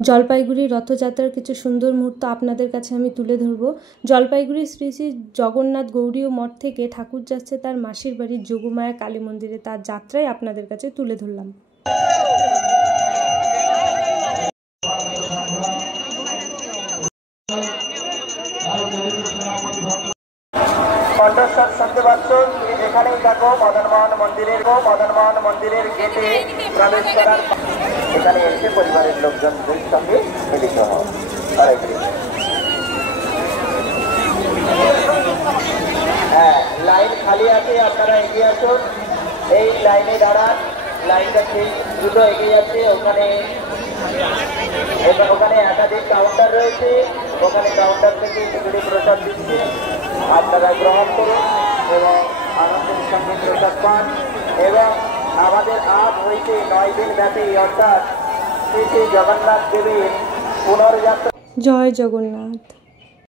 জলপাইগুড়ির রথযাত্রার কিছু সুন্দর মুহূর্ত আপনাদের কাছে আমি তুলে ধরব। জলপাইগুড়ি শ্রী শ্রী জগন্নাথ গৌড়ীয় মঠ থেকে ঠাকুর যাচ্ছে তার মাসির বাড়ির যোগমায়া কালী মন্দিরে, তার যাত্রাই আপনাদের কাছে তুলে ধরলাম। কণ্ঠস্বর শুনতে পাচ্ছ, তুমি যেখানেই থাকো মদনমোহন মন্দিরের গেটে প্রবেশ করার এখানে এসে পরিবারের লোকজনদের সঙ্গে মিলিত হও। হ্যাঁ, লাইন খালি আছে, আপনারা এগিয়ে আসুন। এই লাইনে দাঁড়ান, লাইনটা ঠিক দ্রুত এগিয়ে যাচ্ছে। ওখানে একাধিক কাউন্টার রয়েছে, ওখানে কাউন্টার থেকে খিচুড়ি প্রসাদ দিচ্ছে, আপনারা গ্রহণ করুন এবং আনন্দের সঙ্গে প্রসাদ পান। এবং আমাদের আজ হইতে 9 দিন ব্যাপী অর্থাৎ শ্রী শ্রী জগন্নাথ দেবের পুনর্যাত্রা। জয় জগন্নাথ।